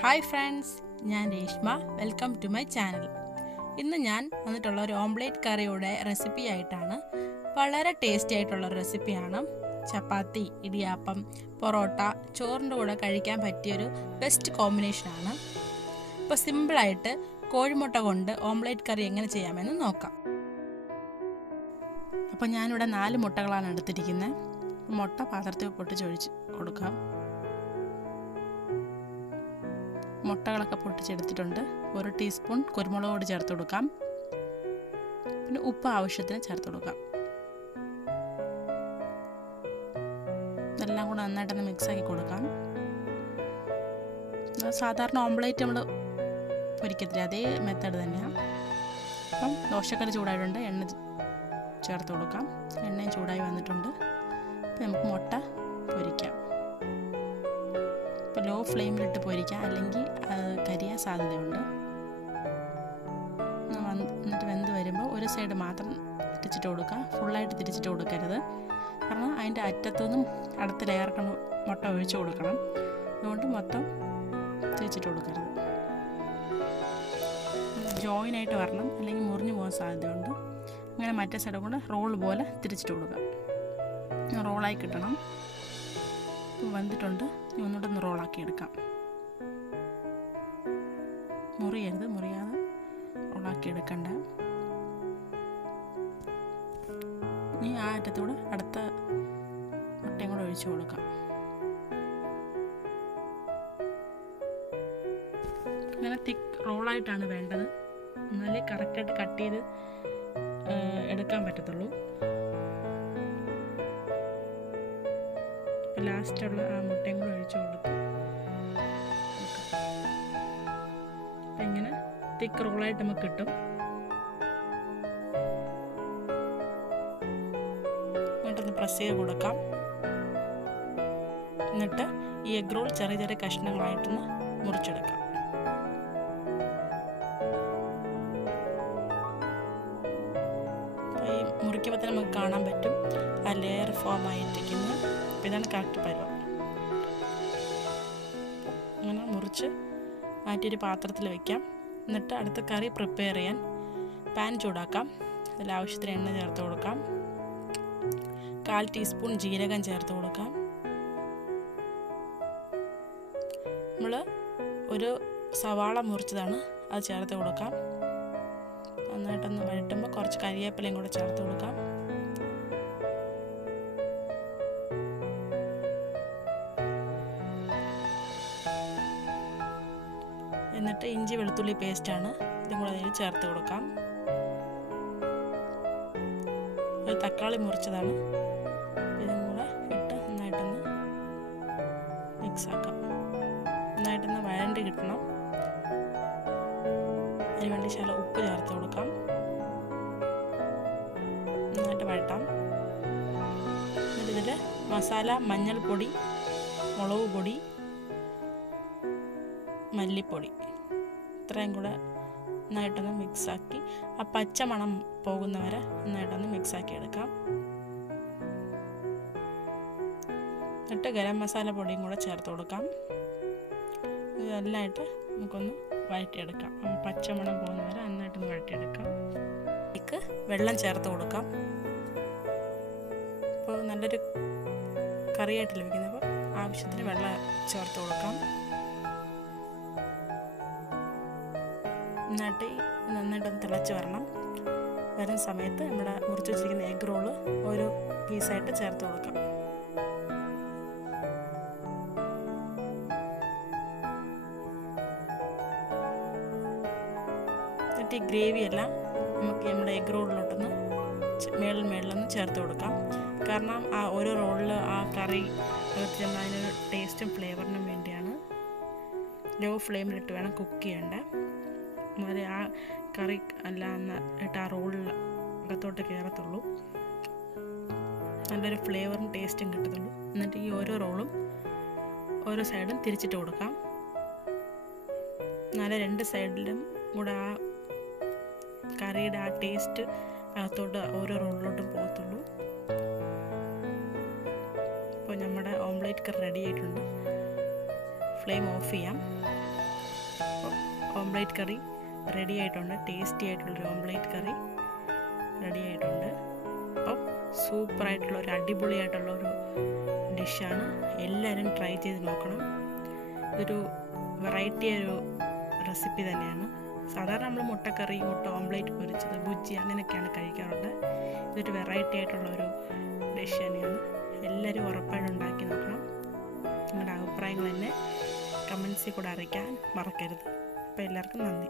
Hi friends, ഞാൻ Reshma. Welcome to my channel. ഇന്ന് ഞാൻ വന്നിട്ടുള്ള ഒരു ഓംലേറ്റ് കറിയുടെ റെസിപ്പി ആയിട്ടാണ്. വളരെ ടേസ്റ്റി ആയിട്ടുള്ള റെസിപ്പിയാണ്. ചപ്പാത്തി, ഇടിയാപ്പം, പൊറോട്ട, ചോറിൻ്റെ കൂടെ കഴിക്കാൻ പറ്റിയൊരു ബെസ്റ്റ് കോമ്പിനേഷനാണ്. ഇപ്പോൾ സിമ്പിളായിട്ട് കോഴിമുട്ട കൊണ്ട് ഓംലേറ്റ് കറി എങ്ങനെ ചെയ്യാമെന്ന് നോക്കാം. അപ്പോൾ ഞാനിവിടെ 4 മുട്ടകളാണ് എടുത്തിരിക്കുന്നത്. മുട്ട പാത്രത്തിൽ പൊട്ടിച്ചൊഴിച്ച് കൊടുക്കാം. മുട്ടകളൊക്കെ പൊട്ടിച്ചെടുത്തിട്ടുണ്ട്. 1 ടീസ്പൂൺ കുരുമുളക് പൊടി ചേർത്ത് കൊടുക്കാം. പിന്നെ ഉപ്പ് ആവശ്യത്തിന് ചേർത്ത് കൊടുക്കാം. ഇതെല്ലാം കൂടെ നന്നായിട്ടൊന്ന് മിക്സാക്കി കൊടുക്കാം. സാധാരണ ഓംലേറ്റ് നമ്മൾ പൊരിക്കത്തില്ല, അതേ മെത്തേഡ് തന്നെയാണ്. അപ്പം ദോശക്കല്ല് ചൂടായിട്ടുണ്ട്. എണ്ണ ചേർത്ത് കൊടുക്കാം. എണ്ണയും ചൂടായി വന്നിട്ടുണ്ട്. അപ്പം നമുക്ക് മുട്ട പൊരിക്കാം. ഇപ്പോൾ ലോ ഫ്ലെയിമിലിട്ട് പൊരിക്കാം, അല്ലെങ്കിൽ കരിയാൻ സാധ്യതയുണ്ട്. എന്നിട്ട് വെന്ത് വരുമ്പോൾ ഒരു സൈഡ് മാത്രം തിരിച്ചിട്ട് കൊടുക്കുക. ഫുള്ളായിട്ട് തിരിച്ചിട്ട് കൊടുക്കരുത്, കാരണം അതിൻ്റെ അറ്റത്തുനിന്നും അടുത്ത ലെയർ മുട്ട ഒഴിച്ച് കൊടുക്കണം. അതുകൊണ്ട് മൊത്തം തിരിച്ചിട്ട് കൊടുക്കരുത്. ജോയിനായിട്ട് വരണം, അല്ലെങ്കിൽ മുറിഞ്ഞു പോകാൻ സാധ്യതയുണ്ട്. അങ്ങനെ മറ്റേ സൈഡ് കൊണ്ട് റോൾ പോലെ തിരിച്ചിട്ട് കൊടുക്കുക. റോളായി കിട്ടണം. വന്നിട്ടുണ്ട്. ഒന്നുകൂടെ ഒന്ന് റോളാക്കി എടുക്കാം. മുറിയാതെ റോളാക്കി എടുക്കണ്ട. ഇനി ആ അറ്റത്തൂടെ അടുത്ത മുട്ടയും കൂടെ ഒഴിച്ചു കൊടുക്കാം. ഇങ്ങനെ തിക്ക് റോളായിട്ടാണ് വേണ്ടത്, എന്നാലേ കറക്റ്റായിട്ട് കട്ട് ചെയ്ത് എടുക്കാൻ പറ്റത്തുള്ളൂ. ലാസ്റ്റുള്ള ആ മുട്ടയും കൂടെ ഒഴിച്ചു കൊടുക്കും. അപ്പം ഇങ്ങനെ തിക്ക് റോളായിട്ട് നമുക്ക് കിട്ടും. എന്നിട്ടൊന്ന് പ്രസ് ചെയ്ത് കൊടുക്കാം. എന്നിട്ട് ഈ എഗ് റോൾ ചെറിയ ചെറിയ കഷ്ണങ്ങളായിട്ടൊന്ന് മുറിച്ചെടുക്കാം. ഈ മുറിക്കുമ്പോൾ തന്നെ നമുക്ക് കാണാൻ പറ്റും ആ ലെയർ ഫോം ആയിട്ടിരിക്കുന്നത്. അപ്പോൾ ഇതാണ് കറക്റ്റ് പരുവം. അങ്ങനെ മുറിച്ച് മാറ്റിയൊരു പാത്രത്തിൽ വയ്ക്കാം. എന്നിട്ട് അടുത്ത കറി പ്രിപ്പയർ ചെയ്യാൻ പാൻ ചൂടാക്കാം. അതിൽ ആവശ്യത്തിന് എണ്ണ ചേർത്ത് കൊടുക്കാം. 1/4 ടീസ്പൂൺ ജീരകം ചേർത്ത് കൊടുക്കാം. നമ്മൾ ഒരു സവാള മുറിച്ചതാണ്, അത് ചേർത്ത് കൊടുക്കാം. നന്നായിട്ടൊന്ന് വഴറ്റുമ്പോൾ കുറച്ച് കരിവേപ്പിലയും കൂടെ ചേർത്ത് കൊടുക്കാം. എന്നിട്ട് ഇഞ്ചി വെളുത്തുള്ളി പേസ്റ്റാണ്, ഇതും കൂടെ അതിൽ ചേർത്ത് കൊടുക്കാം. ഒരു തക്കാളി മുറിച്ചതാണ്, ഇതും കൂടെ ഇട്ട് നന്നായിട്ടൊന്ന് മിക്സാക്കാം. നന്നായിട്ടൊന്ന് വഴണ്ട് കിട്ടണം. അതിനുവേണ്ടി ശകലം ഉപ്പ് ചേർത്ത് കൊടുക്കാം. നന്നായിട്ട് വഴട്ടാം. എന്നിട്ട് ഇതിൽ മസാല, മഞ്ഞൾപ്പൊടി, മുളക് പൊടി, മല്ലിപ്പൊടി, ഇത്രയും കൂടെ നന്നായിട്ടൊന്ന് മിക്സാക്കി ആ പച്ച മണം പോകുന്നവരെ നന്നായിട്ടൊന്ന് മിക്സാക്കി എടുക്കാം. എന്നിട്ട് ഗരം മസാല പൊടിയും കൂടെ ചേർത്ത് കൊടുക്കാം. ഇതെല്ലാമായിട്ട് നമുക്കൊന്ന് വഴറ്റിയെടുക്കാം. പച്ചമണം പോകുന്നവരെ നന്നായിട്ടൊന്ന് വഴറ്റിയെടുക്കാം. ഇതിലേക്ക് വെള്ളം ചേർത്ത് കൊടുക്കാം. ഇപ്പോൾ നല്ലൊരു കറിയായിട്ട് ലഭിക്കുന്നപ്പോൾ ആവശ്യത്തിന് വെള്ളം ചേർത്ത് കൊടുക്കാം. നന്നായിട്ടൊന്ന് തിളച്ച് വരുന്ന സമയത്ത് നമ്മുടെ മുറിച്ച് വെച്ചിരിക്കുന്ന എഗ് റോള് ഓരോ പീസായിട്ട് ചേർത്ത് കൊടുക്കാം. എന്നിട്ട് ഈ ഗ്രേവിയെല്ലാം നമുക്ക് നമ്മുടെ എഗ് റോളിലോട്ടൊന്ന് മേളിലൊന്ന് ചേർത്ത് കൊടുക്കാം. കാരണം ആ ഓരോ റോളിൽ ആ കറി അതിനൊരു ടേസ്റ്റും ഫ്ലേവറിനും വേണ്ടിയാണ്. ലോ ഫ്ലെയിമിലിട്ട് വേണം കുക്ക് ചെയ്യേണ്ടത്. അതുപോലെ ആ കറി എല്ലാം ഇട്ട് ആ റോളിൽ അകത്തോട്ട് കയറത്തുള്ളൂ, നല്ലൊരു ഫ്ലേവറും ടേസ്റ്റും കിട്ടത്തുള്ളൂ. എന്നിട്ട് ഈ ഓരോ റോളും ഓരോ സൈഡും തിരിച്ചിട്ട് കൊടുക്കാം. നല്ല 2 സൈഡിലും കൂടെ ആ കറിയുടെ ആ ടേസ്റ്റ് അകത്തോട്ട് ഓരോ റോളിലോട്ടും പോകത്തുള്ളൂ. ഇപ്പോൾ നമ്മുടെ ഓംലേറ്റ് കറി റെഡി ആയിട്ടുണ്ട്. ഫ്ലെയിം ഓഫ് ചെയ്യാം. ഓംലേറ്റ് കറി റെഡി ആയിട്ടുണ്ട്. ടേസ്റ്റി ആയിട്ടുള്ളൊരു ഓംലേറ്റ് കറി റെഡി ആയിട്ടുണ്ട്. അപ്പം സൂപ്പറായിട്ടുള്ളൊരു അടിപൊളിയായിട്ടുള്ളൊരു ഡിഷാണ്. എല്ലാവരും ട്രൈ ചെയ്ത് നോക്കണം. ഇതൊരു വെറൈറ്റി ഒരു റെസിപ്പി തന്നെയാണ്. സാധാരണ നമ്മൾ മുട്ടക്കറി, മുട്ട ഓംലേറ്റ് പൊരിച്ചത്, ബുജ്ജി അങ്ങനെയൊക്കെയാണ് കഴിക്കാറുള്ളത്. ഇതൊരു വെറൈറ്റി ആയിട്ടുള്ളൊരു ഡിഷ് തന്നെയാണ്. എല്ലാവരും ഉറപ്പായിട്ട് ഉണ്ടാക്കി നോക്കണം. നിങ്ങളുടെ അഭിപ്രായങ്ങൾ എന്നെ കമൻസിൽ കൂടെ അറിയിക്കാൻ മറക്കരുത്. അപ്പോൾ എല്ലാവർക്കും നന്ദി.